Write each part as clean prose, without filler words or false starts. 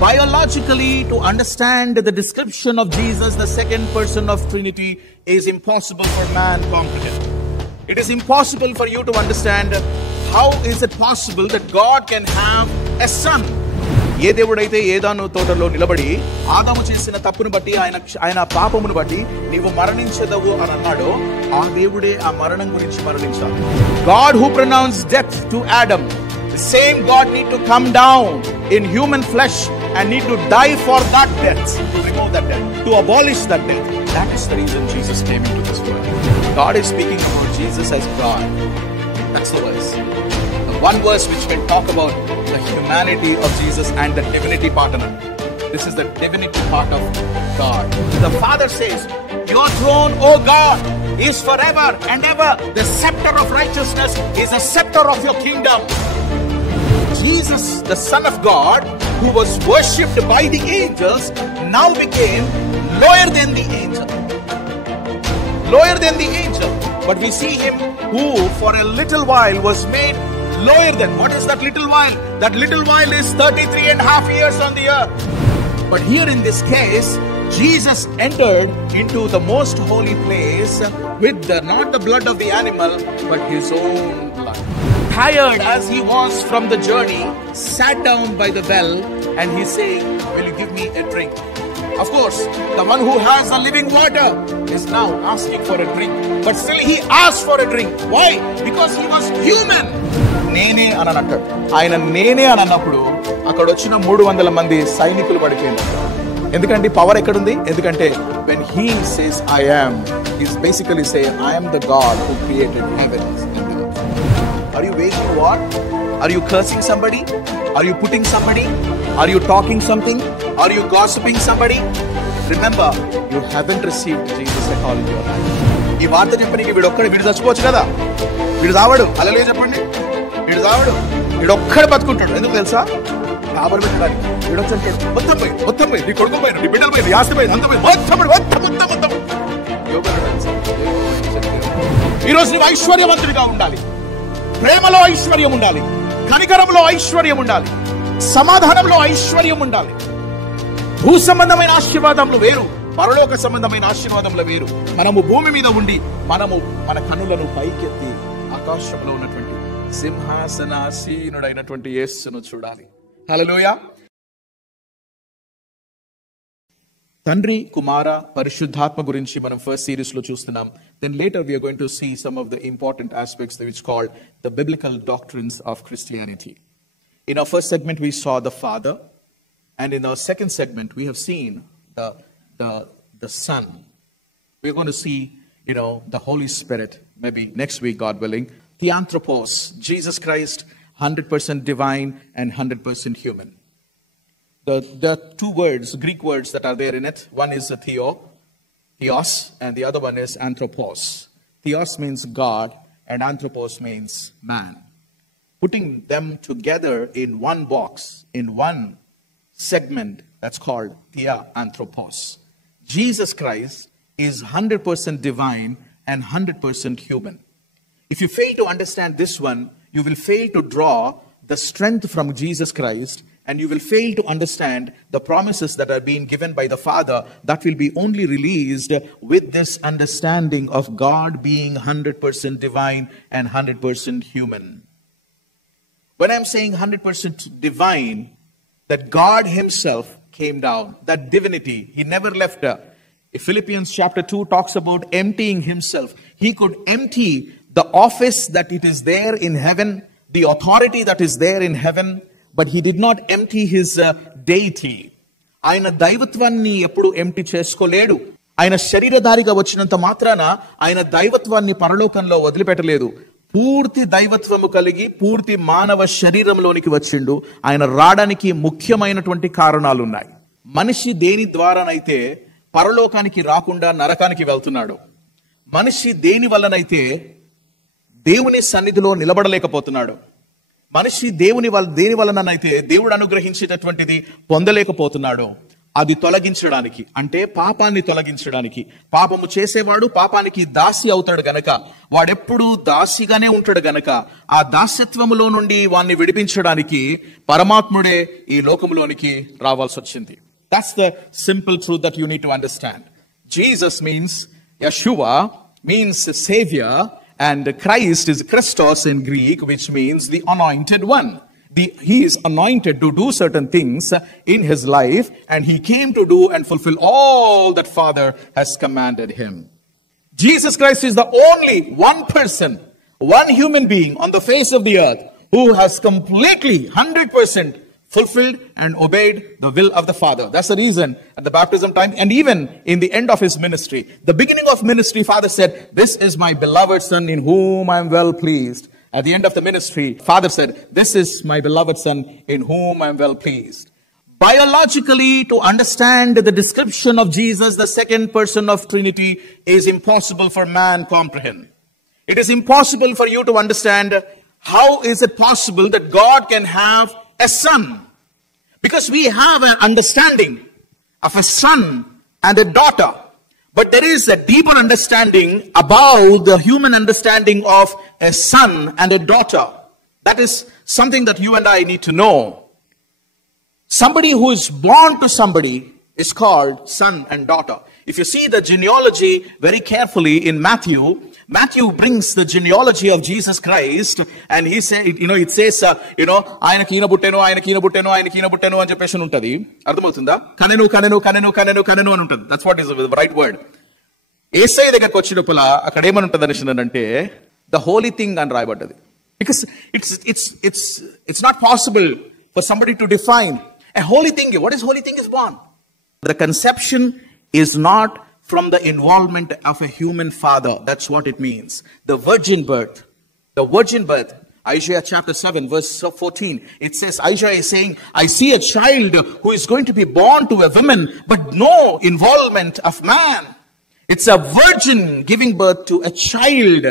Biologically, to understand the description of Jesus, the second person of Trinity, is impossible for man to comprehend. It is impossible for you to understand how is it possible that God can have a son. ఏ దేవుడైతే ఏదాను తోటలో నిలబడి ఆదాము చేసిన తప్పును బట్టి ఆయన పాపమును బట్టి నీవు మరణించదవు అని అన్నాడో, ఆ దేవుడే ఆ మరణం గురించి మరణించాలి. God who pronounced death to Adam, the same God need to come down in human flesh and need to die for that death, to remove that death, to abolish that death. That is the reason Jesus came into this world. God is speaking about Jesus as God. That's the verse. The one verse which will talk about the humanity of Jesus and the divinity part of it. This is the divinity part of God. The Father says, your throne, O God, is forever and ever. The scepter of righteousness is the scepter of your kingdom. Jesus, the Son of God, who was worshipped by the angels, now became lower than the angel. Lower than the angel. But we see him who for a little while was made lower than. What is that little while? That little while is 33.5 years on the earth. But here in this case, Jesus entered into the most holy place with not the blood of the animal, but his own blood. Tired as he was from the journey, sat down by the well, and he's saying, will you give me a drink? Of course, the one who has the living water is now asking for a drink. But still he asked for a drink. Why? Because he was human. నేనే అని అంటాడు. ఆయన నేనే అని అన్నప్పుడు అక్కడ వచ్చిన 300 మంది సైనికులు పడిపోయినారు. ఎందుకంటే పవర్ ఎక్కడుంది? ఎందుకంటే when he says I am, he's basically saying I am the God who created heavens and earth. Are you waging war? Are you cursing somebody? Are you putting somebody? Are you talking something? Are you gossiping somebody? Remember, you haven't received Jesus at all in your life. ఈ వార్త చెప్పడానికి వీడు చచ్చిపోవచ్చు కదా, వీడు చావడు. హల్లెలూయా చెప్పండి. వీడు చావడు, వీడొక్కడు బతుకుంటాడు. ఎందుకు తెలుసా? కాబర్ పెట్టడానికి. వీడు వచ్చాడు, మొత్తం పోయి నీ కొడుకు పోయి, నీ బిడ్డలు పోయి, నీ ఆస్తి పోయి, అంత పోయి, మొత్తం. ఈరోజు నువ్వు ఐశ్వర్యవంతుడిగా ఉండాలి. ప్రేమలో ఐశ్వర్యం ఉండాలి, కనికరంలో ఐశ్వర్యం ఉండాలి, సమాధానంలో ఐశ్వర్యం ఉండాలి. భూ సంబంధమైన ఆశీర్వాదములు వేరు, పరలోక సంబంధమైన ఆశీర్వాదములు వేరు. మనము భూమి మీద ఉండి మనము మన కన్నులను పైకెత్తి ఆకాశంలో ఉన్నటువంటి సింహాసనాసీనుడైనటువంటి యేసును చూడాలి. హల్లెలూయా. తండ్రి, కుమార, పరిశుద్ధాత్మ గురించి మనం ఫస్ట్ సిరీస్ లో చూస్తున్నాం. Then later we are going to see some of the important aspects which called the biblical doctrines of Christianity. In our first segment we saw the Father, and in our second segment we have seen the Son. We are going to see, the Holy Spirit, maybe next week, God willing. Theanthropos, Jesus Christ, 100% divine and 100% human. The two words, Greek words that are there in it. One is theos, and the other one is anthropos. Theos means God, and anthropos means man. Putting them together in one box, in one segment, that's called theanthropos. Jesus Christ is 100% divine and 100% human. If you fail to understand this one, you will fail to draw the strength from Jesus Christ, and you will fail to understand the promises that are being given by the Father that will be only released with this understanding of God being 100% divine and 100% human. When I'm saying 100% divine, that God himself came down, that divinity, he never left her. Philippians chapter 2 talks about emptying himself. He could empty the office that it is there in heaven, the authority that is there in heaven, but he did not empty his deity. ఆయన దైవత్వాన్ని ఎప్పుడు ఎంప్టీ చేసుకోలేడు. ఆయన శరీరధారిగా వచ్చినంత మాత్రాన ఆయన దైవత్వాన్ని పరలోకంలో వదిలిపెట్టలేదు. పూర్తి దైవత్వము కలిగి పూర్తి మానవ శరీరంలోనికి వచ్చిండు. ఆయన రావడానికి ముఖ్యమైనటువంటి కారణాలు ఉన్నాయి. మనిషి దేని ద్వారానైతే పరలోకానికి రాకుండా నరకానికి వెళ్తున్నాడు, మనిషి దేని వల్లనైతే దేవుని సన్నిధిలో నిలబడలేకపోతున్నాడు, మనిషి దేని వలననైతే దేవుడు అనుగ్రహించేటటువంటిది పొందలేకపోతున్నాడు, అది తొలగించడానికి, అంటే పాపాన్ని తొలగించడానికి. పాపము చేసేవాడు పాపానికి దాసి అవుతాడు గనక, వాడెప్పుడు దాసిగానే ఉంటాడు గనక, ఆ దాస్యత్వములో నుండి వాణ్ణి విడిపించడానికి పరమాత్ముడే ఈ లోకములోనికి రావాల్సి వచ్చింది. That's the simple truth that you need to understand. Jesus means, Yeshua means Savior, and Christ is Christos in Greek, which means the anointed one. He is anointed to do certain things in his life, and he came to do and fulfill all that Father has commanded him. Jesus Christ is the only one person, one human being on the face of the earth who has completely 100% fulfilled and obeyed the will of the Father. That's the reason at the baptism time, and even in the end of his ministry, the beginning of ministry, Father said, "This is my beloved Son in whom I am well pleased." At the end of the ministry, Father said, "This is my beloved Son in whom I am well pleased." Biologically, to understand the description of Jesus, the second person of Trinity, is impossible for man to comprehend. It is impossible for you to understand how is it possible that God can have a son. Because we have an understanding of a son and a daughter. But there is a deeper understanding about the human understanding of a son and a daughter. That is something that you and I need to know. Somebody who is born to somebody is called son and daughter. If you see the genealogy very carefully in Matthew brings the genealogy of Jesus Christ, and he said, it says, ఆయనకి ఈయన పుట్టెను అని చెప్పేసి ఉంటది. అర్థమవుతుందా? కనెను అని ఉంటుంది. That's what is the right word. Yesayya దగ్గరకు వచ్చినప్పుడు అక్కడ ఏమని ఉంటుంది అంటే ద హోలీ థింగ్ అని రాయబడ్డది. Because it's not possible for somebody to define a holy thing. What is holy thing is born? The conception is not from the involvement of a human father. That's what it means. The virgin birth. Isaiah chapter 7 verse 14. It says, Isaiah is saying, I see a child who is going to be born to a woman, but no involvement of man. It's a virgin giving birth to a child.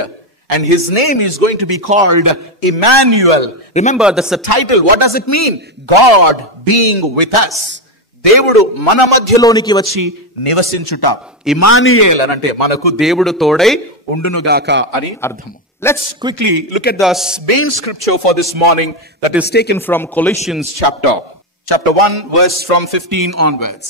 And his name is going to be called Emmanuel. Remember, that's the title. What does it mean? God being with us. దేవుడు మన మధ్యలోనికి వచ్చి నివసించుట. ఇమానుయేల్ అని అంటే మనకు దేవుడు తోడై ఉండునుగాక అని అర్థము. Let's quickly look at the main scripture for this morning that is taken from Colossians chapter 1 verse from 15 onwards.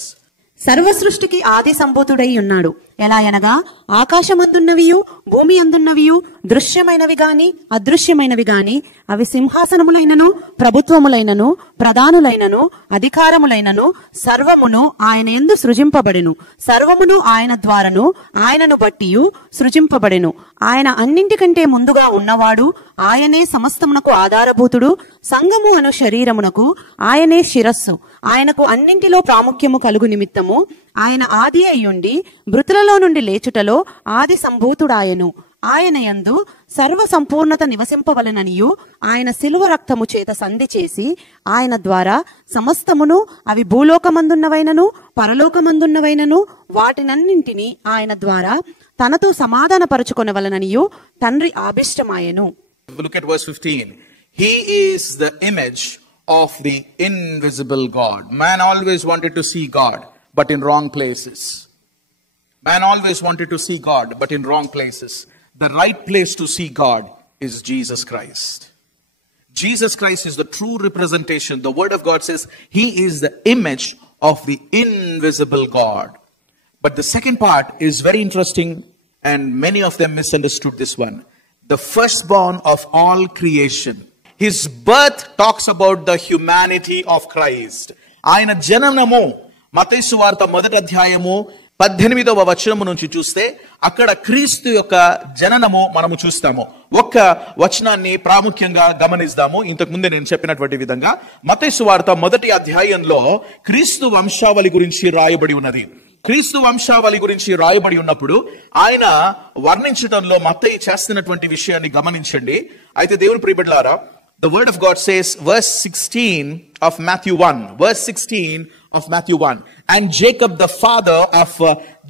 సర్వ సృష్టికి ఆది సంభూతుడై ఉన్నాడు. ఎలా అనగా ఆకాశమందున్నవియు భూమి అందున్నవియు దృశ్యమైనవి గాని అదృశ్యమైనవి గాని అవి సింహాసనములైనను ప్రభుత్వములైనను ప్రధానులైనను అధికారములైనను సర్వమును ఆయన యందు సృజింపబడెను. సర్వమును ఆయన ద్వారాను ఆయనను బట్టియు సృజింపబడెను. ఆయన అన్నింటికంటే ముందుగా ఉన్నవాడు. ఆయనే సమస్తమునకు ఆధారభూతుడు. సంఘము అను శరీరమునకు ఆయనే శిరస్సు. ఆయనకు అన్నింటిలో ప్రాముఖ్యము కలుగు నిమిత్తము ఆయన ఆది అయ్యుండి మృతులలో నుండి లేచుటలో ఆది సంభూతుడాయను. ఆయన యందు సర్వ సంపూర్ణత నివసింపవలననియు ఆయన శిలువ రక్తము చేత సంధి చేసి ఆయన ద్వారా సమస్తమును, అవి భూలోకమందున్నవైనను పరలోకమందున్నవైనను వాటినన్నింటినీ ఆయన ద్వారా తనతో సమాధానపరచుకొనవలననియు తండ్రి ఆభిష్టమాయెను. Look at verse 15. He is the image of the invisible God. Man always wanted to see God, but in wrong places. Man always wanted to see God, but in wrong places. The right place to see God is Jesus Christ. Jesus Christ is the true representation. The Word of God says He is the image of the invisible God. But the second part is very interesting, and many of them misunderstood this one. The firstborn of all creation. His birth talks about the humanity of Christ. ఆయన జననము మత్తయి సువార్త 1వ అధ్యాయము 18వ వచనము నుంచి చూస్తే అక్కడ క్రీస్తు యొక్క జననము మనము చూస్తాము. ఒక్క వచనాన్ని ప్రాముఖ్యంగా గమనిస్తాము. ఇంతకు ముందే నేను చెప్పినటువంటి విధంగా మత్తయి సువార్త 1వ అధ్యాయంలో క్రీస్తు వంశావళి గురించి రాయబడి ఉన్నది. క్రీస్తు వంశావళి గురించి రాయబడి ఉన్నప్పుడు ఆయన వర్ణించడంలో మత్తయి చేస్తున్నటువంటి విషయాన్ని గమనించండి. అయితే దేవుని ప్రియబిడ్డలారా, the word of God says, verse 16 of Matthew 1, and Jacob the father of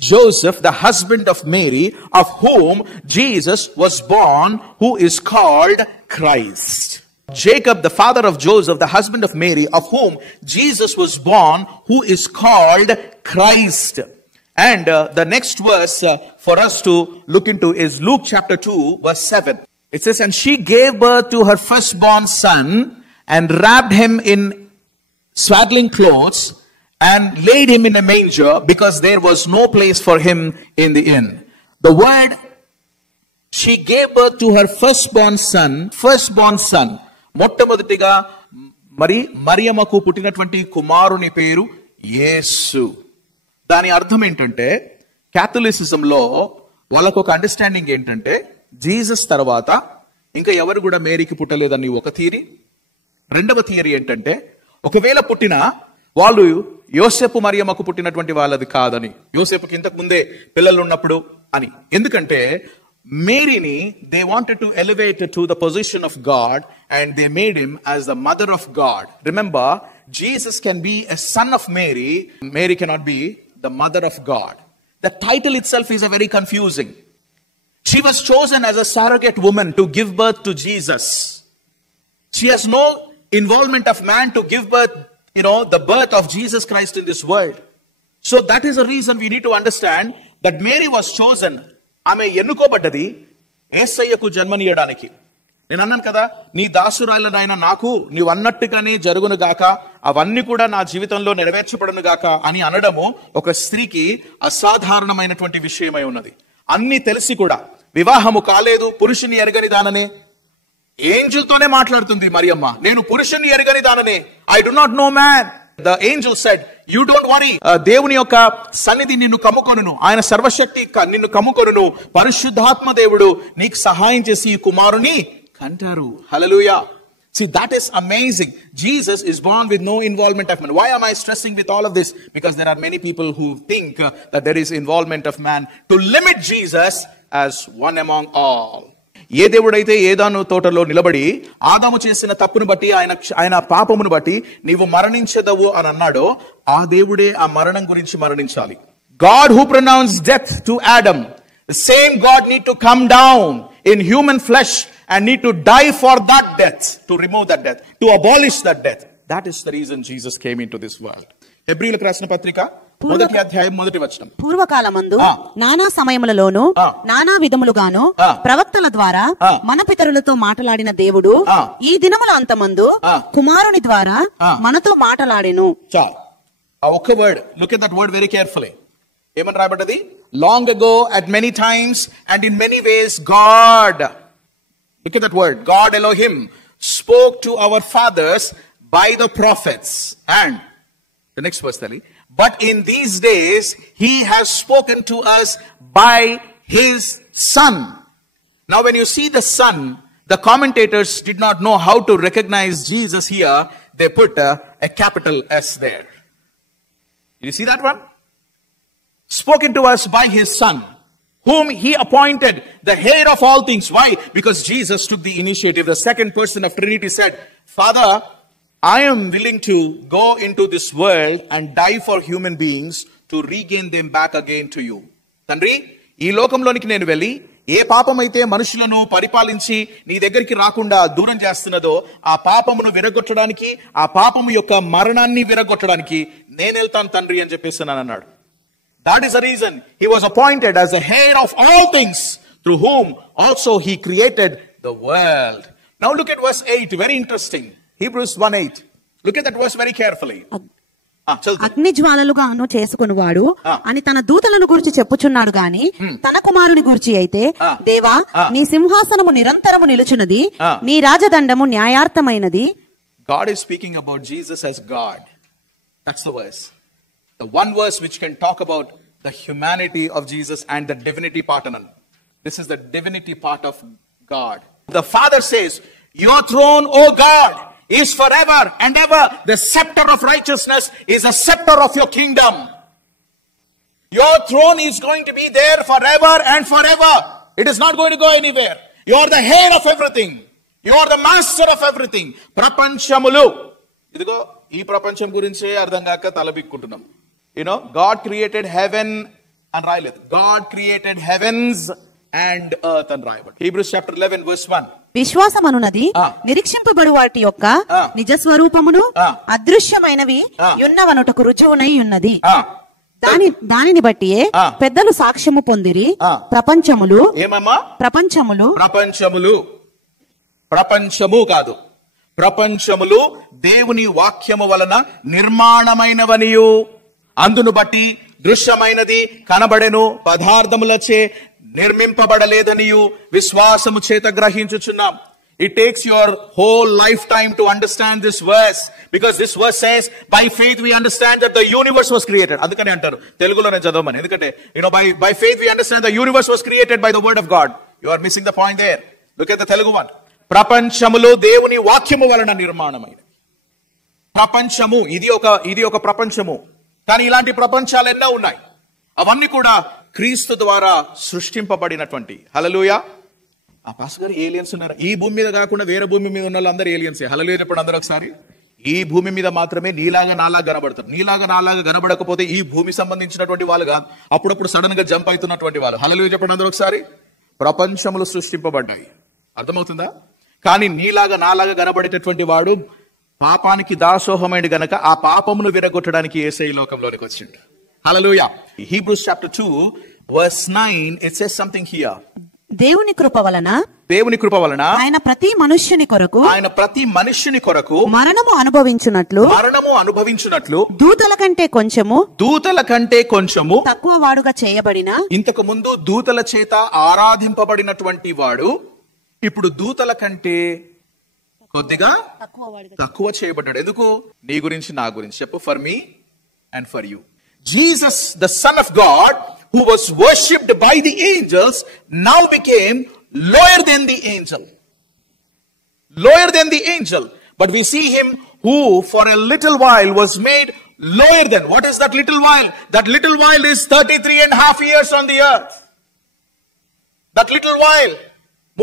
Joseph, the husband of Mary, of whom Jesus was born, who is called Christ. Jacob, the father of Joseph, the husband of Mary, of whom Jesus was born, who is called Christ. And the next verse for us to look into is Luke chapter 2, verse 7. It says, and she gave birth to her firstborn son and wrapped him in swaddling clothes and laid him in a manger because there was no place for him in the inn. The word, she gave birth to her firstborn son. మొట్టమొదటిగా మరియమ్మకు పుట్టినటువంటి కుమారుని పేరు యేసు. దాని అర్థం ఏంటంటే, క్యాథలిసిజంలో వాళ్ళకు ఒక అండర్స్టాండింగ్ ఏంటంటే, జీసస్ తర్వాత ఇంకా ఎవరు కూడా మేరీకి పుట్టలేదని ఒక థియరీ. రెండవ థియరీ ఏంటంటే, ఒకవేళ పుట్టినా వాళ్ళు యోసేపు మరియమ్మకు పుట్టినటువంటి వాళ్ళది కాదని, యోసేపుకి ఇంతకు ముందే పిల్లలు ఉన్నప్పుడు అని. ఎందుకంటే మేరీని they wanted to elevate to the position of God and they made him as the mother of God. Remember, Jesus can be a son of Mary. Mary cannot be the mother of God. The title itself is a very confusing. She was chosen as a surrogate woman to give birth to Jesus. She has no involvement of man to give birth, the birth of Jesus Christ in this world. So that is the reason we need to understand that Mary was chosen. ఆమె ఎన్నుకోబడ్డది యేసయ్యకు జన్మనీయడానికి. నేను అన్నాను కదా, నీ దాసురాలనైన నాకు నీవు అన్నట్టుగానే జరుగును గాక, అవన్నీ కూడా నా జీవితంలో నెరవేర్చబడును గాక అని అనడము ఒక స్త్రీకి అసాధారణమైనటువంటి విషయమై ఉన్నది. అన్ని తెలిసి కూడా వివాహము కాలేదు, పురుషుని ఎరగని దాననే. ఏంజెల్ తోనే మాట్లాడుతుంది మరియమ్మ, నేను పురుషుని ఎరగని దాననే. I do not know man. The angel said, you don't worry. దేవుని యొక్క సన్నిధి నిన్ను కమ్ముకొనును, ఆయన సర్వశక్తి నిన్ను కమ్ముకొనును, పరిశుద్ధాత్మ దేవుడు నీకు సహాయం చేసి ఈ కుమారుని కంటారు. హల్లెలూయా. See, that is amazing. Jesus is born with no involvement of man. Why am I stressing with all of this? Because there are many people who think that there is involvement of man to limit Jesus as one among all. ఏ దేవుడైతే ఏదాను తోటలో నిలబడి ఆదాము చేసిన తప్పును బట్టి ఆయన పాపమును బట్టి నీవు మరణించదవు అని అన్నాడో, ఆ దేవుడే ఆ మరణం గురించి మరణించాలి. God who pronounced death to Adam, the same God need to come down in human flesh and need to die for that death, to remove that death, to abolish that death. That is the reason Jesus came into this world. హెబ్రీయులకు రాసిన పత్రిక 1వ అధ్యాయం 1వ వచనం. పూర్వకాలమందు నానా సమయములలోను నానా విధములుగాను ప్రవక్తల ద్వారా మన పితరులతో మాట్లాడిన దేవుడు ఈ దినముల అంతమందు కుమారుని ద్వారా మనతో మాట్లాడెను. ఒక్క word, look at that word very carefully. ఏమని రాయబడ్డది? Long ago, at many times and in many ways God, look at that word, God Elohim spoke to our fathers by the prophets. And the next verse, Tali. But in these days, he has spoken to us by his son. Now, when you see the son, the commentators did not know how to recognize Jesus here. They put a capital S there. Did you see that one? Spoken to us by his son, whom he appointed the heir of all things. Why? Because Jesus took the initiative. The second person of Trinity said, Father, I am willing to go into this world and die for human beings to regain them back again to you. తండ్రి, ఈ లోకంలోనికి నేను వెళ్ళి ఏ పాపమైతే మనుషులను పరిపాలించి నీ దగ్గరికి రాకుండా దూరం చేస్తున్నదో ఆ పాపమును విరగొట్టడానికి, ఆ పాపము యొక్క మరణాన్ని విరగొట్టడానికి నేను వెళ్తాను తండ్రి అని చెప్పేసి అన్నాడు. That is the reason he was appointed as the heir of all things, through whom also he created the world. Now look at verse 8, very interesting. Hebrews 1:8. Look at that verse very carefully. అగ్ని జ్వాలలుగాను చేసుకునివాడు అని తన దూతలను గురించి చెప్పుచున్నాడు గాని తన కుమారుని గురించి అయితే, దేవా నీ సింహాసనము నిరంతరము నిలుచున్నది, నీ రాజదండము న్యాయార్థమైనది. God is speaking about Jesus as God. That's the verse. The one verse which can talk about the humanity of Jesus and the divinity part. This is the divinity part of God. The Father says, your throne, O God, is forever and ever. The scepter of righteousness is a scepter of your kingdom. Your throne is going to be there forever and forever. It is not going to go anywhere. You are the heir of everything. You are the master of everything. Prapanchamulu. ఇదిగో ఈ ప్రపంచం గురించే అర్థం కాక తలబిక్కుంటున్నాం. God created heaven and రాయలేదు. God created heavens and earth అని రాయబడి. Hebrews chapter 11 verse 1. విశ్వాసమనున్నది నిరీక్షింపబడు వాటి యొక్క నిజ స్వరూపమును అదృశ్యమైనవి యున్నవనుటకు రుజువునై ఉన్నది. దానిని బట్టి పెద్దలు సాక్ష్యము పొందిరి. ప్రపంచములు ఏమమ్మా? ప్రపంచము కాదు, ప్రపంచములు దేవుని వాక్యము వలన నిర్మాణమైనవనియు అందును బట్టి దృశ్యమైనది కనబడెను పదార్థములచే నిర్మింపబడలేదనియు విశ్వాసము చేత గ్రహించుచున్నాం. It takes your whole lifetime to understand this verse, because this verse says by faith we understand that the universe was created. Adukane antaru Telugulone chadavamani, endukante by faith we understand the universe was created by the word of God. You are missing the point there. Look at the Telugu one. ప్రపంచములో దేవుని వాక్యము వలన నిర్మాణమైనది. ప్రపంచము ఇది ఒక ప్రపంచము. కానీ ఇలాంటి ప్రపంచాలు ఎన్నో ఉన్నాయి. అవన్నీ కూడా క్రీస్తు ద్వారా సృష్టింపబడినటువంటి. హల్లెలూయా. ఆ పాస్టర్ గారు ఏలియన్స్ ఉన్నారు. ఈ భూమి మీద కాకుండా వేరే భూమి మీద ఉన్న వాళ్ళందరూ ఏలియన్సే. హల్లెలూయా చెప్పండి అందరూ ఒకసారి. ఈ భూమి మీద మాత్రమే నీలాగా నాలాగా కనబడతారు. నీలాగా నాలాగా కనబడకపోతే ఈ భూమి సంబంధించినటువంటి వాళ్ళు కాదు, అప్పుడప్పుడు సడన్ గా జంప్ అవుతున్నటువంటి వాళ్ళు. హల్లెలూయా చెప్పండి అందరూ ఒకసారి. ప్రపంచములు సృష్టింపబడ్డాయి. అర్థమవుతుందా? కానీ నీలాగా నాలాగా కనబడేటటువంటి వాడు పాపానికి దాసోహమైంది గనక ఆ పాపమును విరగొట్టడానికి యేసయ్య లోకంలోనికి వచ్చిండు. హల్లెలూయా. Hebrews chapter 2 verse 9 it says something here. దేవుని కృప వలన ఆయన ప్రతి మనుష్యుని కొరకు మరణము అనుభవించున్నట్లు దూతల కంటే కొంచెము తక్కువ వాడుగా చేయబడిన, ఇంతకు ముందు దూతల చేత ఆరాధింపబడినటువంటి వాడు ఇప్పుడు దూతల కంటే కొద్దిగా తక్కువ చేయబడ్డాడు. ఎందుకు? నీ గురించి నా గురించి చెప్పు. For me and for you. Jesus, the Son of God, who was worshipped by the angels, now became lower than the angel. But we see him who for a little while was made lower than. What is that little while? That little while is 33.5 years on the earth. That little while.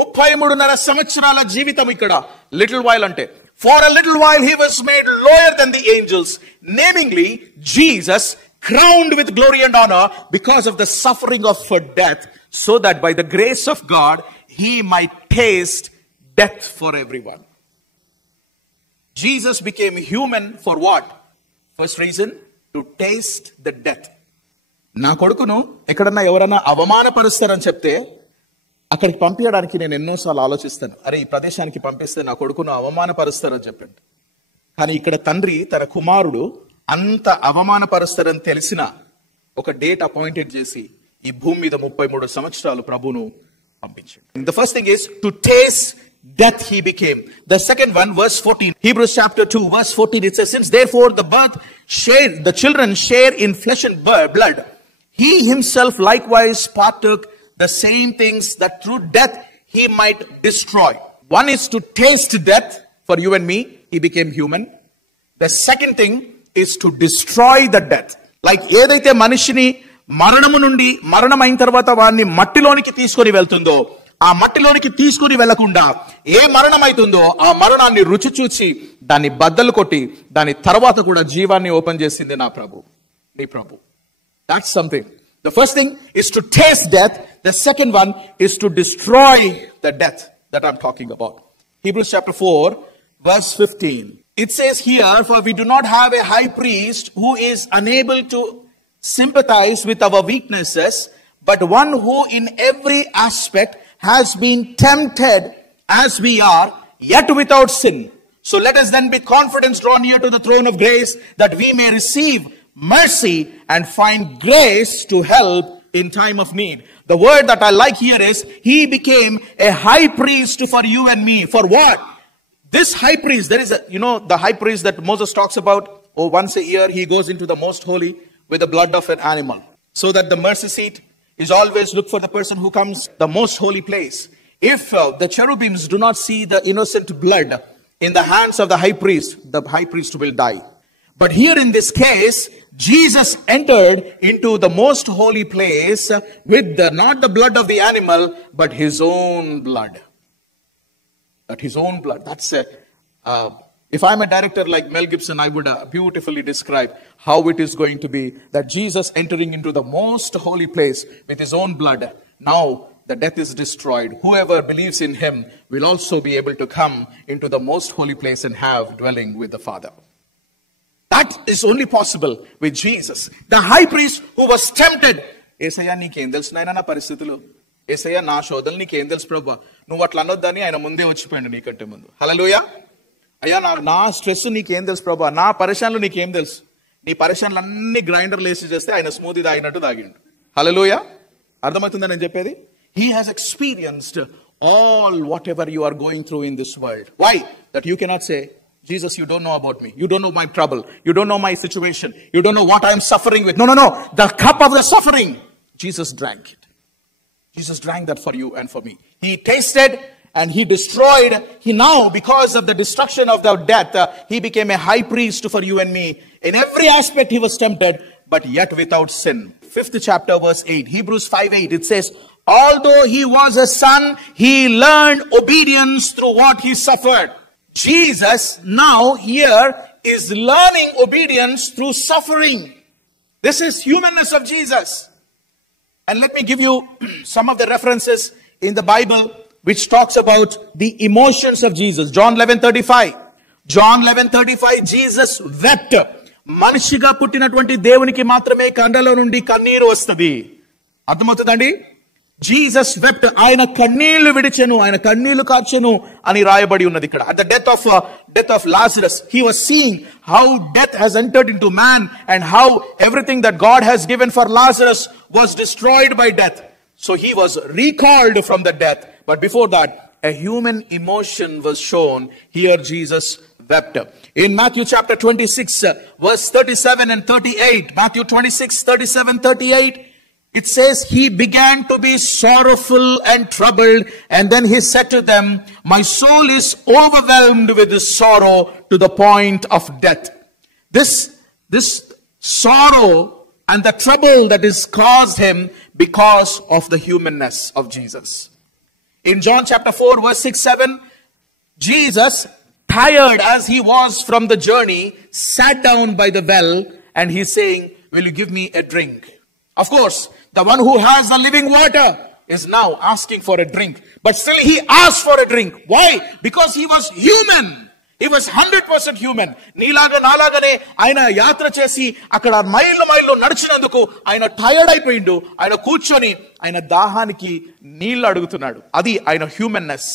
33.5 సంవత్సరాల జీవితం ఇక్కడ little while అంటే. For a little while he was made lower than the angels, namely Jesus, crowned with glory and honor because of the suffering of death, so that by the grace of God he might taste death for everyone. Jesus became human for what? First reason, to taste the death. నా కొడుకును ఎక్కడన్నా ఎవరన్నా అవమానపరుస్తారని చెప్తే అక్కడికి పంపించడానికి నేను ఎన్నోసార్లు ఆలోచిస్తాను. అరే, ఈ ప్రదేశానికి పంపిస్తే నా కొడుకును అవమానపరుస్తారని చెప్పండి. కానీ ఇక్కడ తండ్రి తన కుమారుడు అంత అవమానపరుస్తారని తెలిసిన ఒక డేట్ అపాయింటెడ్ చేసి ఈ భూమి మీద 33 సంవత్సరాలు ప్రభువును పంపించాడు. The first thing is to taste death he became. The second one, verse 14. Hebrews chapter 2 verse 14, it says, since therefore the children share in flesh and blood, he himself likewise partook the same things, that through death he might destroy. One is to taste death for you and me. He became human. The second thing is to destroy the death. Like ఏదైతే మనిషిని మరణము నుండి మరణమైన తర్వాత వారిని మట్టిలోనికి తీసుకొని వెళ్తుందో, ఆ మట్టిలోనికి తీసుకొని వెళ్లకుండా ఏ మరణం అవుతుందో ఆ మరణాన్ని రుచి చూచి దాన్ని బద్దలు కొట్టి దాని తర్వాత కూడా జీవాన్ని ఓపెన్ చేసింది నా ప్రభు, నీ ప్రభు. That's something. The first thing is to taste death. The second one is to destroy the death that I'm talking about. Hebrews chapter 4 verse 15. It says here, for we do not have a high priest who is unable to sympathize with our weaknesses, but one who in every aspect has been tempted as we are, yet without sin. So let us then with confidence draw near to the throne of grace, that we may receive mercy and find grace to help in time of need. The word that I like here is, he became a high priest for you and me. For what? This high priest, there is the high priest that Moses talks about. Once a year he goes into the most holy with the blood of an animal, so that the mercy seat is always look for the person who comes the most holy place. If the cherubims do not see the innocent blood in the hands of the high priest will die. But here in this case, Jesus entered into the most holy place with not the blood of the animal, but his own blood. That's if I'm a director like Mel Gibson, I would beautifully describe how it is going to be that Jesus entering into the most holy place with his own blood. Now the death is destroyed. Whoever believes in him will also be able to come into the most holy place and have dwelling with the Father. That is only possible with Jesus. The high priest who was tempted. ఏసయ్యా నీకేం తెలుసు నాయన నా పరిస్థితులు, ఏసయ్యా నా శోధనలు నీకేం తెలుసు ప్రభా, నువ్వు అట్లా అనొద్దని ఆయన ముందే వచ్చిపోయాడు నీకంటే ముందు. హల్లెలూయా. అయ్యా నా స్ట్రెస్ నీకేం తెలుసు ప్రభా, నా పరిశాన్లు నీకేం తెలుసు, నీ పరిశాన్లు అన్ని గ్రైండర్లు వేసి చేస్తే ఆయన స్మూతీ తాగినట్టు తాగిండు. హల్లెలూయా. అర్థమవుతుందని నేను చెప్పేది? He has experienced all whatever you are going through in this world. Why? That you cannot say, Jesus, you don't know about me. You don't know my trouble. You don't know my situation. You don't know what I am suffering with. No. The cup of the suffering, Jesus drank it. Jesus drank that for you and for me. He tasted and he destroyed. He now, because of the destruction of the death, he became a high priest for you and me. In every aspect he was tempted, but yet without sin. 5th chapter verse 8. Hebrews 5:8. It says, although he was a son, he learned obedience through what he suffered. Jesus now here is learning obedience through suffering. This is humanness of Jesus. And let me give you some of the references in the Bible which talks about the emotions of Jesus. John 11:35. John 11:35, Jesus wept. మనిషిగా పుట్టినటువంటి దేవునికి మాత్రమే కండలో నుండి కన్నీరు వస్తుంది. అర్థమవుతుందండి? Jesus wept. ఆయన కన్నీళ్లు విడిచెను, ఆయన కన్నీళ్లు కార్చెను అని రాయబడి ఉన్నది ఇక్కడ. At the death of Lazarus, he was seeing how death has entered into man and how everything that God has given for Lazarus was destroyed by death. So he was recalled from the death. But before that, a human emotion was shown. Here Jesus wept. In Matthew chapter 26, verse 37 and 38, Matthew 26, 37, 38, it says, he began to be sorrowful and troubled, and then he said to them, my soul is overwhelmed with sorrow to the point of death. This sorrow and the trouble that is caused him because of the humanness of Jesus. In John chapter 4, verse 6-7, Jesus, tired as he was from the journey, sat down by the well, and he's saying, will you give me a drink? Of course, the one who has the living water is now asking for a drink. But still he asked for a drink. Why? Because he was human. He was 100% human. నీలాగా నాలాగానే ఆయన యాత్ర చేసి అక్కడ మైళ్ళు నడిచినందుకు ఆయన టైర్డ్ అయిపోయిండు. ఆయన కూర్చొని ఆయన దాహానికి నీళ్లు అడుగుతున్నాడు. అది ఆయన హ్యూమన్నెస్.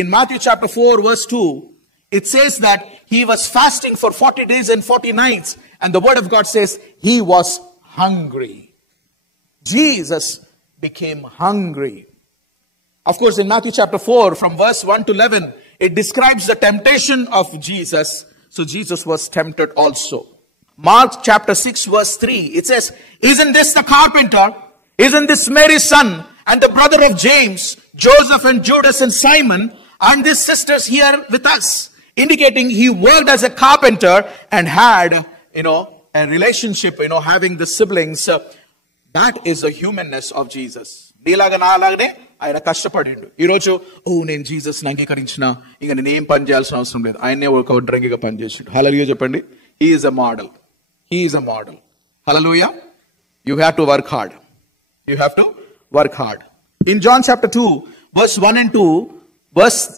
In Matthew chapter 4 verse 2, it says that he was fasting for 40 days and 40 nights. And the word of God says he was hungry. Jesus became hungry. Of course, in Matthew chapter 4, from verse 1 to 11, it describes the temptation of Jesus. So Jesus was tempted also. Mark chapter 6, verse 3, it says, isn't this the carpenter? Isn't this Mary's son and the brother of James, Joseph and Judas and Simon, and these sisters here with us? Indicating he worked as a carpenter and had, a relationship, having the siblings. That is the humanness of Jesus. నీలాగా నాలాగనే ఆయన కష్టపడిండు. ఈరోజు నేను జీసస్ అంగీకరించిన ఇంకా నేను ఏం పని చేయాల్సిన అవసరం లేదు, ఆయనే ఒక డ్రంగిగా పని చేసిండు. హల్లెలూయా చెప్పండి. He is a model. He is a model. Hallelujah. You have to work hard. You have to work hard. In John chapter 2, verse 1 and 2,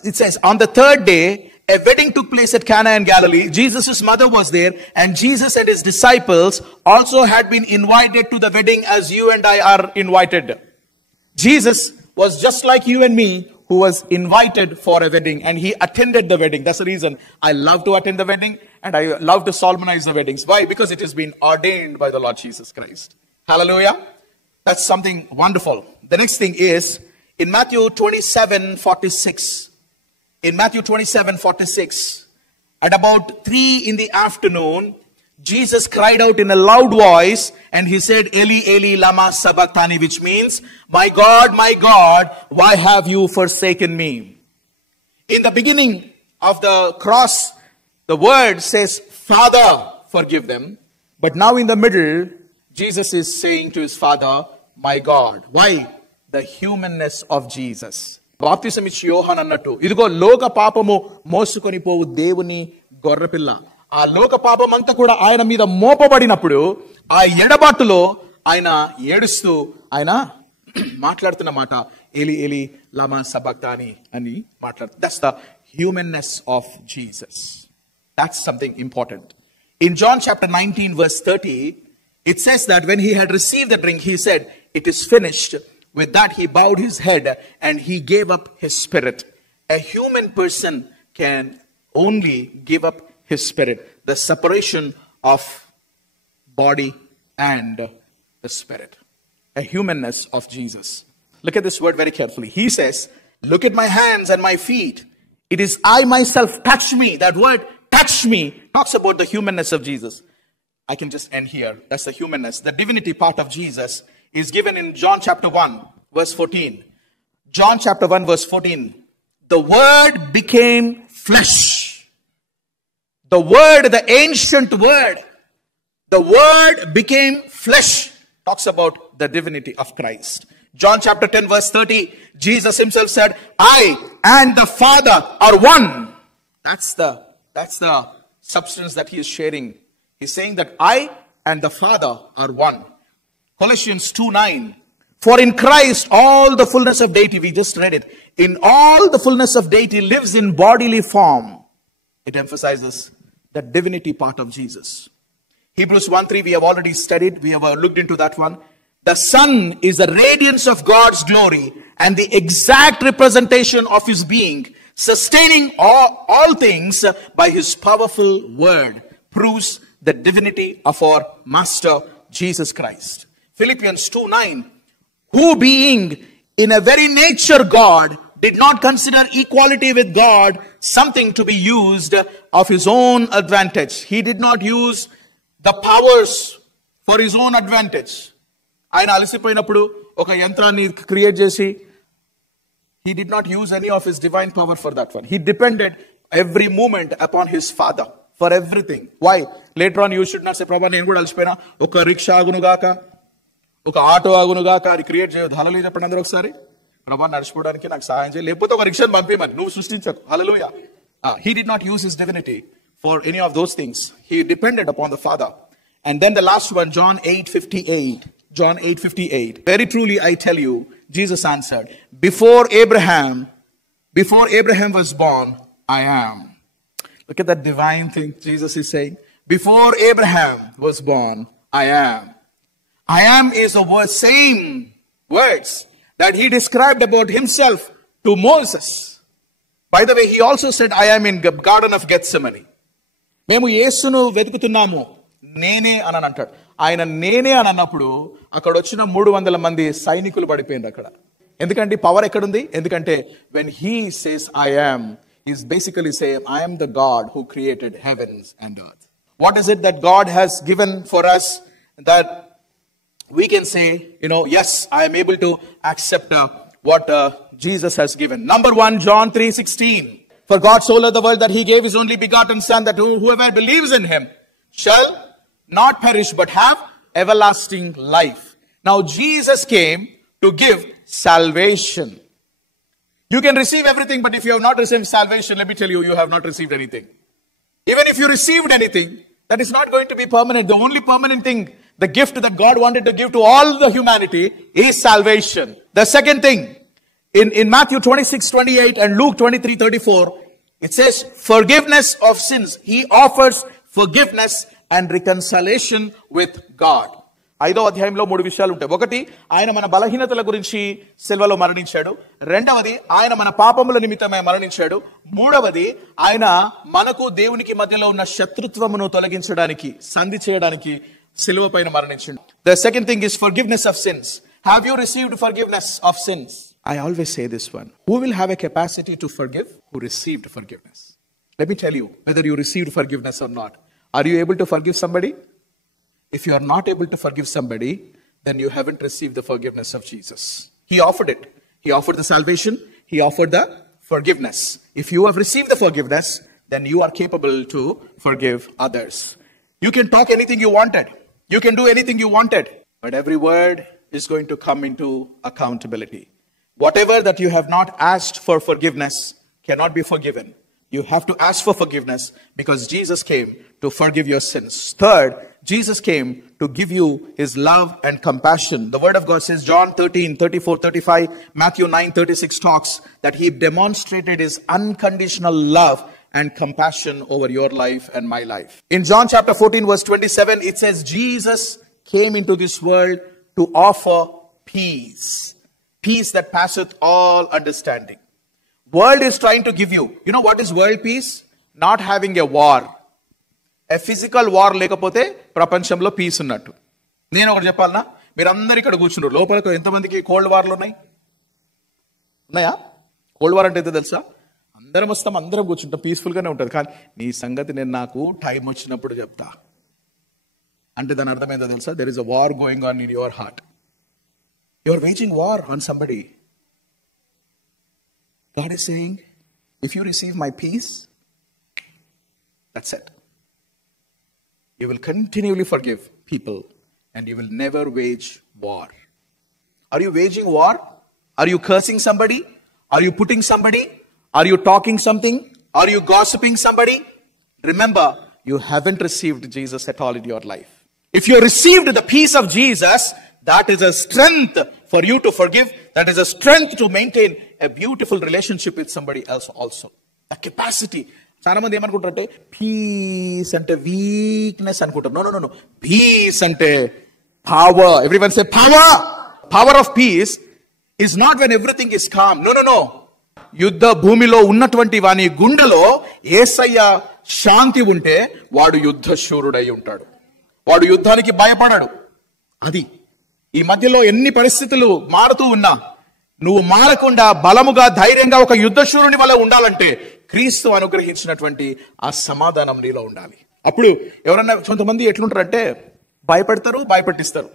it says, on the third day, a wedding took place at Cana in Galilee. Jesus' mother was there, and Jesus and his disciples also had been invited to the wedding as you and I are invited. Jesus was just like you and me, who was invited for a wedding, and he attended the wedding. That's the reason I love to attend the wedding, and I love to solemnize the weddings. Why? Because it has been ordained by the Lord Jesus Christ. Hallelujah. That's something wonderful. The next thing is in Matthew 27:46. In Matthew 27:46, at about 3 in the afternoon, Jesus cried out in a loud voice and he said, Eli, Eli, lama sabachthani, which means, my God, why have you forsaken me? In the beginning of the cross, the word says, Father, forgive them. But now in the middle, Jesus is saying to his Father, my God. Why? The humanness of Jesus. బాప్తిసం ఇచ్చి యోహాను అన్నట్టు, ఇదిగో లోక పాపము మోసుకొని పోవు దేవుని గొర్రెపిల్ల. ఆ లోక పాపం అంతా కూడా ఆయన మీద మోపబడినప్పుడు ఆ ఎడబాటులో ఆయన ఏడుస్తూ ఆయన మాట్లాడుతున్న మాట, Eli, Eli, lama sabachthani ani matlad. That's the humanness of Jesus. That's something important. In John chapter 19 verse 30, it says that when he had received the drink, he said, "It is finished." With that, he bowed his head and he gave up his spirit. A human person can only give up his spirit. The separation of body and the spirit. A humanness of Jesus. Look at this word very carefully. He says, "Look at my hands and my feet. It is I myself. Touch me." That word, touch me, talks about the humanness of Jesus. I can just end here. That's the humanness. The divinity part of Jesus is given in John chapter 1, verse 14. John chapter 1, verse 14. The word became flesh. The word, the ancient word, the word became flesh. Talks about the divinity of Christ. John chapter 10, verse 30. Jesus himself said, "I and the Father are one." That's the substance that he is sharing. He's saying that I and the Father are one. Colossians 2:9. For in Christ all the fullness of deity, we just read it, in all the fullness of deity lives in bodily form. It emphasizes the divinity part of Jesus. Hebrews 1:3 we have already studied. We have looked into that one. The Son is the radiance of God's glory and the exact representation of his being, sustaining all things by his powerful word, proves the divinity of our Master Jesus Christ. Philippians 2:9, who being in a very nature God, did not consider equality with God something to be used of his own advantage. He did not use the powers for his own advantage. ఆయన అలసిపోయినప్పుడు ఒక యంత్రాన్ని క్రియేట్ చేసి, he did not use any of his divine power for that one. He depended every moment upon his Father for everything. Why? Later on you should not say, "Prabha, నేను కూడా అలసిపోయినా, ఒక రిక్షా ఆగునుగాక, ఒక ఆటో ఆగునుగాక" అది క్రియేట్ చేయదు. హల్లెలూయా చెప్పండి అందరూ ఒకసారి. "ప్రభా, నడిచిపోవడానికి నాకు సహాయం చేయి, లేకపోతే ఒక రిక్షాను పంపేయమని, నువ్వు సృష్టించకు." హల్లెలూయా. He did not use his divinity for any of those things. He depended upon the Father. And then the last one, John 8:58. John 8:58. Very truly I tell you, Jesus answered, before Abraham was born, I am. Look at that divine thing Jesus is saying. Before Abraham was born, I am. I am is the same words that he described about himself to Moses. By the way, he also said, "I am in Garden of Gethsemane." మేము యేసును వెతుకుతున్నాము, నేనే అని అంటాడు. ఆయన నేనే అని అన్నప్పుడు అక్కడ వచ్చిన 300 మంది సైనికులు పడిపోయింది అక్కడ. ఎందుకంటే పవర్ ఎక్కడుంది? ఎందుకంటే when he says I am, he's basically saying I am the God who created heavens and earth. What is it that God has given for us that we can say, yes, I am able to accept what Jesus has given? Number 1, John 3:16. For God so loved the world that he gave his only begotten Son, that whoever believes in him shall not perish but have everlasting life. Now Jesus came to give salvation. You can receive everything, but if you have not received salvation, let me tell you, you have not received anything. Even if you received anything, that is not going to be permanent. The only permanent thing, the gift that God wanted to give to all the humanity, is salvation. The second thing, in Matthew 26:28 and Luke 23:34, it says forgiveness of sins. He offers forgiveness and reconciliation with God. 5వ అధ్యాయంలో 3 విషయాలు ఉంటాయి. ఒకటి, ఆయన మన బలహీనతల గురించి సిలువలో మరణించాడు. రెండవది, ఆయన మన పాపముల నిమిత్తమై మరణించాడు. మూడవది, ఆయన మనకు దేవునికి మధ్యలో ఉన్న శత్రుత్వమును తొలగించడానికి, సంధి చేయడానికి సిలువ పైన మరణించాడు. The second thing is forgiveness of sins. Have you received forgiveness of sins? I always say this one. Who will have a capacity to forgive? Who received forgiveness. Let me tell you whether you received forgiveness or not. Are you able to forgive somebody? If you are not able to forgive somebody, then you haven't received the forgiveness of Jesus. He offered it. He offered the salvation. He offered the forgiveness. If you have received the forgiveness, then you are capable to forgive others. You can talk anything you wanted. You can do anything you wanted. But every word is going to come into accountability. Whatever that you have not asked for forgiveness cannot be forgiven. You have to ask for forgiveness because Jesus came to forgive your sins. Third, Jesus came to give you his love and compassion. The word of God says, John 13, 34, 35, Matthew 9, 36 talks that he demonstrated his unconditional love and compassion over your life and my life. In John chapter 14, verse 27, it says, Jesus came into this world to offer peace. Peace that passeth all understanding. World is trying to give you. You know what is world peace? Not having a war. A physical war లేకపోతే ప్రపంచంలో పీస్ ఉన్నట్టు. నేను ఒకటి చెప్పాలనా, మీరందరూ ఇక్కడ కూర్చున్నారు, లోపల ఎంతమందికి కోల్డ్ వార్లు ఉన్నాయా? కోల్డ్ వార్ అంటే తెలుసా? అందరం వస్తాం, అందరం కూర్చుంటాం, పీస్ఫుల్ గానే ఉంటుంది. కానీ నీ సంగతి నేను నాకు టైం వచ్చినప్పుడు చెప్తా అంటే దాని అర్థం ఏంటో తెలుసా? There is a war going on in your heart. You are waging war on somebody. God is saying, if you receive my peace, that's it. You will continually forgive people and you will never wage war. Are you waging war? Are you cursing somebody? Are you putting somebody? Are you talking something? Are you gossiping somebody? Remember, you haven't received Jesus at all in your life. If you received the peace of Jesus, that is a strength for you to forgive. That is a strength to maintain a beautiful relationship with somebody else also. A capacity. చాలా మంది ఏమనుకుంటారంటే పీస్ అంటే weakness అనుకుంటారు. No. Peace అంటే power. Everyone say power. Power of peace is not when everything is calm. No. యుద్ధ భూమిలో ఉన్నటువంటి వాని గుండెలో యేసయ్య శాంతి ఉంటే వాడు యుద్ధ శూరుడై ఉంటాడు. వాడు యుద్ధానికి భయపడాడు. అది ఈ మధ్యలో ఎన్ని పరిస్థితులు మారుతూ ఉన్నా నువ్వు మారకుండా బలముగా ధైర్యంగా ఒక యుద్ధశూరుని వల్ల ఉండాలంటే క్రీస్తు అనుగ్రహించినటువంటి ఆ సమాధానం నీలో ఉండాలి. అప్పుడు ఎవరన్నా కొంతమంది ఎట్లుంటారంటే భయపెడతారు, భయపెట్టిస్తారు.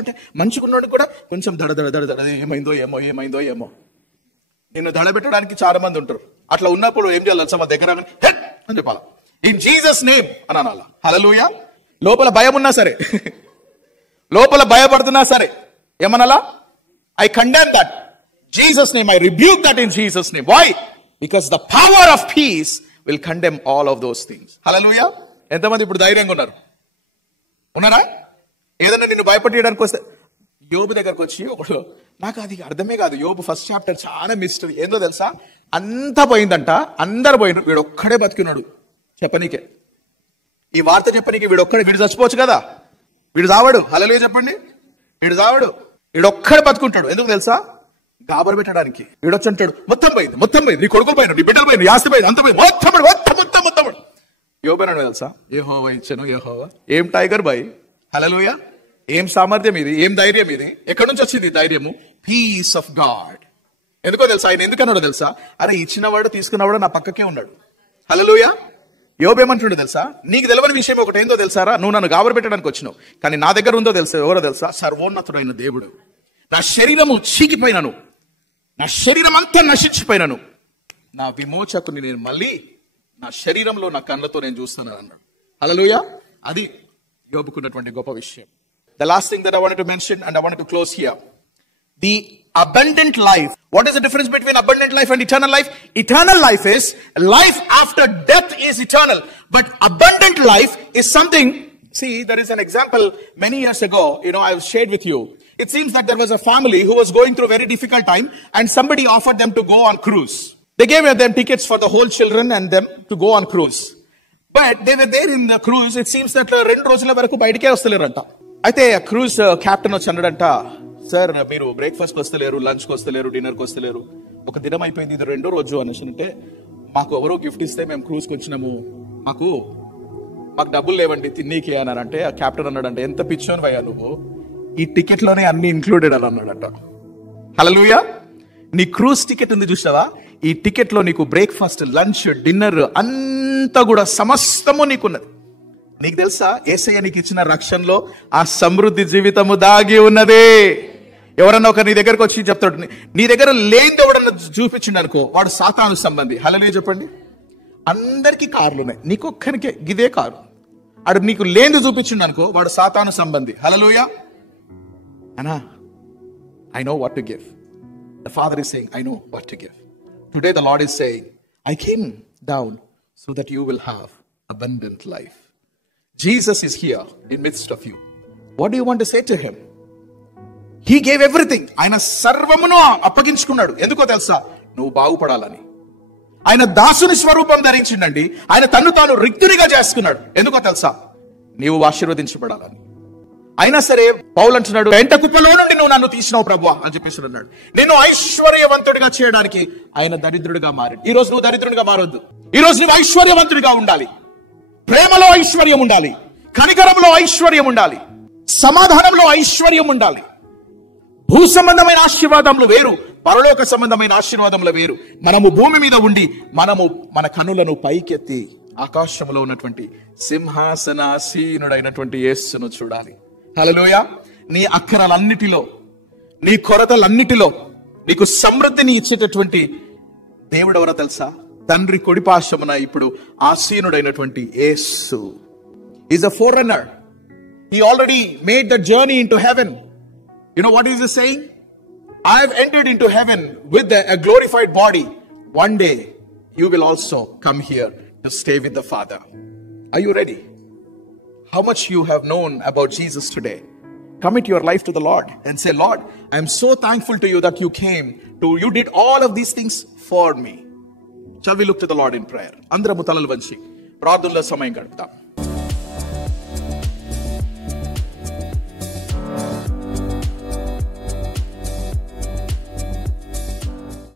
అంటే మంచిగున్నోడికి కూడా కొంచెం దడ ఏమైందో ఏమో నిన్ను దడబెట్టడానికి చాలా మంది ఉంటారు. అట్లా ఉన్నప్పుడు ఏం చేయాలి తెలుసా? మా దగ్గర అని చెప్పాలి, ఇన్ జీసస్ నేమ్ అని అనాలా. హల్లెలూయా. లోపల భయం ఉన్నా సరే, లోపల భయపడుతున్నా సరే ఏమనాలా? I condemn that. Jesus' name, I rebuke that in Jesus' name. Why? Because the power of peace will condemn all of those things. Hallelujah. ఎంతమంది ఇప్పుడు ధైర్యంగా ఉన్నారా? ఏదన్నా నిన్ను భయపడడానికి వస్తే యోబు దగ్గరకు వచ్చి ఒకడు, నాకు అది అర్థమే కాదు. యోబు ఫస్ట్ చాప్టర్ చాలా మిస్టరీ. ఏందో తెలుసా? అంతా పోయిందంట, అందరు పోయినారు, వీడు ఒక్కడే బతికినాడు. చెప్పనీకే ఈ వార్త చెప్పనీకి వీడు చచ్చిపోవచ్చు కదా, వీడు చావడు. హల్లెలూయా చెప్పండి. వీడు చావడు, వీడొక్కడే బతుకుంటాడు. ఎందుకు తెలుసా? గాబరు పెట్టడానికి. వీడొచ్చి అంటాడు, మొత్తం పోయింది, నీ కొడుకులు పోయినా, నీ బిడ్డలు పోయినా, ఆస్తి పోయింది, అంత పోయింది, మొత్తం. యోబు తెలుసా? యెహోవా ఇచ్చాను. యెహోవా ఏం టైగర్ బాయ్. హల్లెలూయా. ఏం సామర్థ్యం ఇది, ఏం ధైర్యం ఇది, ఎక్కడి నుంచి వచ్చింది ధైర్యము? Peace of God. ఎందుకో తెలుసా? ఆయన ఎందుకన్నాడో తెలుసా? అరే ఇచ్చినవాడు తీసుకున్నవాడు నా పక్కకే ఉన్నాడు. హల్లెలూయా. యోబు ఏమంటున్నాడు తెలుసా? నీకు తెలియని విషయం ఒకటి ఏందో తెలుసారా? నువ్వు నన్ను గాబరు పెట్టడానికి వచ్చినావు, కానీ నా దగ్గర ఉందో తెలుసా? ఎవరో తెలుసా? సర్వోన్నతుడైన దేవుడు. నా శరీరము చీకిపోయినను, నా శరీరం అంతా నశించిపోయినను, నా విమోచకుని నేను మళ్ళీ నా శరీరంలో నా కళ్ళతో నేను చూస్తానని అన్నాడు. హల్లెలూయా. అది యోబుకున్నటువంటి గొప్ప విషయం. The last thing that I wanted to mention, and I wanted to close here, the abundant life. What is the difference between abundant life and eternal life? Eternal life is life after death is eternal, but abundant life is something. See, there is an example many years ago, I've shared with you. It seems that there was a family who was going through a very difficult time, and somebody offered them to go on cruise. They gave them tickets for the whole children and them to go on cruise. But they were there in the cruise. It seems that 2 రోజుల వరకు బయటికే వస్తలేరంట. అయితే cruise captain వచ్చి అన్నాడంట, సార్ మీరు బ్రేక్ఫాస్ట్కి వస్తలేరు, లంచ్కి వస్తలేరు, డిన్నర్కి వస్తలేరు, ఒక దినం అయిపోయింది, ఇది 2వ రోజు అనేసి అంటే, మాకు ఎవరో గిఫ్ట్ ఇస్తే మేము క్రూజ్కి వచ్చినాము, మాకు డబ్బులు లేవండి తిన్నీకి అన్నారంటే, ఆ క్యాప్టెన్ అన్నాడంటే, ఎంత పిచ్చోని భయ్యా నువ్వు, ఈ టికెట్ లోనే అన్ని ఇంక్లూడెడ్ అని అన్నాడట. హల్లెలూయా. నీ క్రూజ్ టికెట్ ఉంది చూసావా? ఈ టికెట్ లో నీకు బ్రేక్ఫాస్ట్, లంచ్, డిన్నర్ అంతా కూడా సమస్తము నీకున్నది. నీకు తెలుసా? యేసయ్య నీకు ఇచ్చిన రక్షణలో ఆ సమృద్ధి జీవితము దాగి ఉన్నది. ఎవరన్నా ఒక నీ దగ్గరకు వచ్చి చెప్తాడు, నీ దగ్గర లేని ఎవడన్నా చూపించిండు అనుకో, వాడు సాతాను సంబంధి. హల్లెలూయా చెప్పండి. అందరికీ కార్లు ఉన్నాయి, నీకు ఒక్కరికే ఇదే కారు. అడు నీకు లేని చూపించిండు అనుకో, వాడు సాతాను సంబంధి. హల్లెలూయా. అన్నా, I know what to give. The Father is saying, I know what to give. Today the Lord is saying, I came down so that you will have abundant life. Jesus is here in midst of you. What do you want to say to him? He gave everything. ఆయన సర్వమును అప్పగించుకున్నాడు. ఎందుకో తెలుసా? నువ్వు బాగుపడాలని. ఆయన దాసుని స్వరూపం ధరించిండండి. ఆయన తన్ను తాను రిక్తునిగా చేసుకున్నాడు. ఎందుకో తెలుసా? నీవు ఆశీర్వదించబడాలని. అయినా సరే పౌలు అంటున్నాడు, పెంట కుప్పలో నుండి నువ్వు నన్ను తీసినావు ప్రభువా అని చెప్పేసి అన్నాడు. నేను ఐశ్వర్యవంతుడిగా చేయడానికి ఆయన దరిద్రుడిగా మారాడు. ఈ రోజు నువ్వు దరిద్రుడిగా మారొద్దు. ఈ రోజు నువ్వు ఐశ్వర్యవంతుడిగా ఉండాలి. ప్రేమలో ఐశ్వర్యం ఉండాలి, కనికరంలో ఐశ్వర్యం ఉండాలి, సమాధానంలో ఐశ్వర్యం ఉండాలి. భూ సంబంధమైన ఆశీర్వాదములు వేరు, పరలోక సంబంధమైన ఆశీర్వాదములు వేరు. మనము భూమి మీద ఉండి మనము మన కనులను పైకెత్తి ఆకాశంలో ఉన్నటువంటి సింహాసనాసీనుడైనటువంటి యేసును చూడాలి. హల్లెలూయా. నీ అక్కరలన్నిటిలో, నీ కొరతలన్నిటిలో నీకు సమృద్ధిని ఇచ్చేటటువంటి దేవుడు ఎవరో తెలుసా? తండ్రి కొడిపాశమున ఇప్పుడు ఆసీనుడైనటువంటి Yesu. Is a forerunner. He already made the journey into heaven. You know what is he saying? I have entered into heaven with a glorified body. One day you will also come here to stay with the Father. Are you ready? How much you have known about Jesus today? Commit your life to the Lord and say, Lord, I am so thankful to you that you came you did all of these things for me. Shall we look to the Lord in prayer? Andaramu talalu vanchi ప్రార్థనలో సమయం గడుపుతాం.